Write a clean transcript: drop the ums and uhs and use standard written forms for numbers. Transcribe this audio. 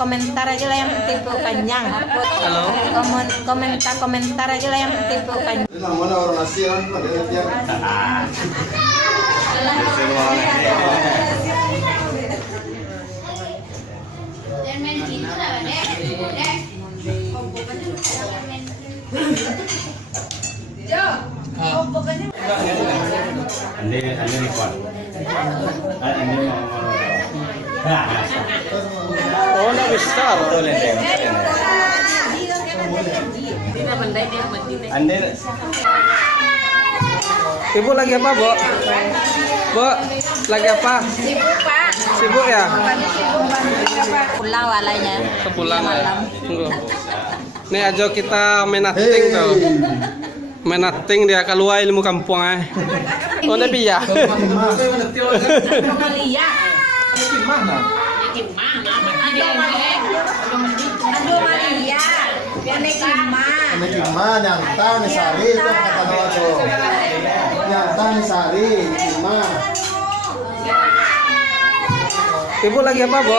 Komentar aja lah yang penting perut kenyang. Halo. Komentar aja lah yang penting perut kenyang. Namanya orang Asia kan pada tiap. Ande record. Ande mau. Oh, nggak besar. Ande Ibu lagi apa, Bu? Bu, lagi apa? Sibuk Pak. Sibuk ya? Pulang walanya. Kepulang ya. Tunggu. Nih aja kita menating tuh. Menating dia keluar ilmu kampung eh. Oh, tapi ya. Aduh Maria. Ane cuma nyanta nih sari itu kata doa tuh. Nyanta nih sari cuma. Ibu lagi apa, Bu?